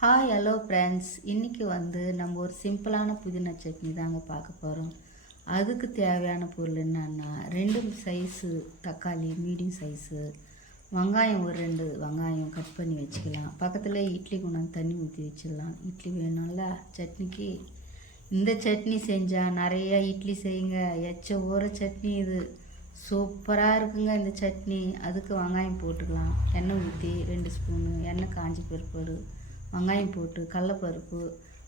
Hi hello friends, இன்றைக்கி நம்ம ஒரு சிம்பிளான புதினா சட்னி தாங்க பார்க்க போகிறோம். அதுக்கு தேவையான பொருள் என்னன்னா 2 சைஸு தக்காளி, மீடியம் சைஸு வெங்காயம், ஒரு 2 வெங்காயம் கட் பண்ணி வச்சுக்கலாம். பக்கத்தில் இட்லி கொண்டாந்து தண்ணி ஊற்றி வச்சிடலாம். இட்லி வேணும்ல சட்னிக்கு. இந்த சட்னி செஞ்சால் நிறையா இட்லி செய்யுங்க. எச்ச ஊற சட்னி இது சூப்பராக இருக்குங்க இந்த சட்னி. அதுக்கு வெங்காயம் போட்டுக்கலாம். எண்ணெய் ஊற்றி 2 ஸ்பூனு எண்ணெய் காஞ்சி பிற்பாடு வெங்காயம் போட்டு கடலப்பருப்பு,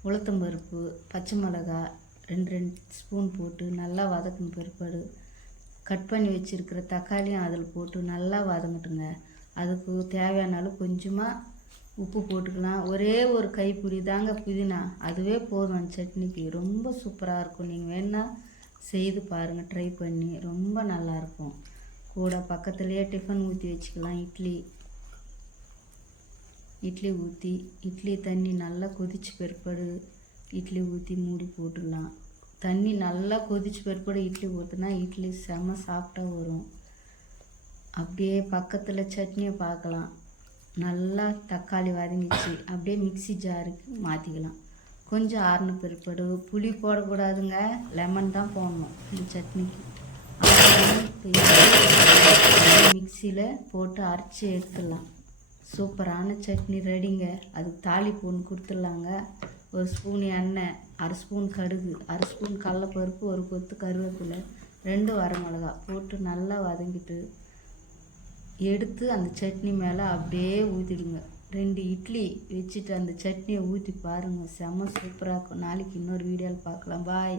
உளுத்தம்பருப்பு, பச்சை மிளகா 2 ஸ்பூன் போட்டு நல்லா வதக்கின பிற்பாடு கட் பண்ணி வச்சுருக்கிற தக்காளியும் அதில் போட்டு நல்லா வதங்கட்டுங்க. அதுக்கு தேவையான அளவு கொஞ்சமாக உப்பு போட்டுக்கலாம். ஒரே ஒரு கைப்பிடி தாங்க புதினா, அதுவே போதும் அந்த சட்னிக்கு. ரொம்ப சூப்பராக இருக்கும். நீங்கள் வேணால் செய்து பாருங்கள், ட்ரை பண்ணி. ரொம்ப நல்லாயிருக்கும். கூட பக்கத்துலேயே டிஃபன் ஊற்றி வச்சுக்கலாம். இட்லி ஊற்றி இட்லி தண்ணி நல்லா கொதிச்சு பிற்பாடு இட்லி ஊற்றி மூடி போட்டுடலாம். தண்ணி நல்லா கொதிச்சு பிற்பாடு இட்லி ஊற்றினா இட்லி செம்ம சாஃப்டாக வரும். அப்படியே பக்கத்தில் சட்னியை பார்க்கலாம். நல்லா தக்காளி வதங்கிச்சு. அப்படியே மிக்சி ஜாருக்கு மாற்றிக்கலாம். கொஞ்சம் ஆறின பிற்பாடு புளி போடக்கூடாதுங்க, லெமன் தான் போடணும் இந்த சட்னிக்கு. மிக்சியில் போட்டு அரைச்சி எடுத்துடலாம். சூப்பரான சட்னி ரெடிங்க. அதுக்கு தாளிப்பு ஒன்று கொடுத்துடலாங்க. ஒரு ஸ்பூன் எண்ணெய், 1/2 ஸ்பூன் கடுகு, 1/2 ஸ்பூன் கடலப்பருப்பு, ஒரு கொத்து கருவேப்பிலை, 2 வரமிளகா போட்டு நல்லா வதங்கிட்டு எடுத்து அந்த சட்னி மேலே அப்படியே ஊற்றிடுங்க. 2 இட்லி வச்சுட்டு அந்த சட்னியை ஊற்றி பாருங்கள், செம்ம சூப்பராக இருக்கும். நாளைக்கு இன்னொரு வீடியோவில் பார்க்கலாம். பாய்.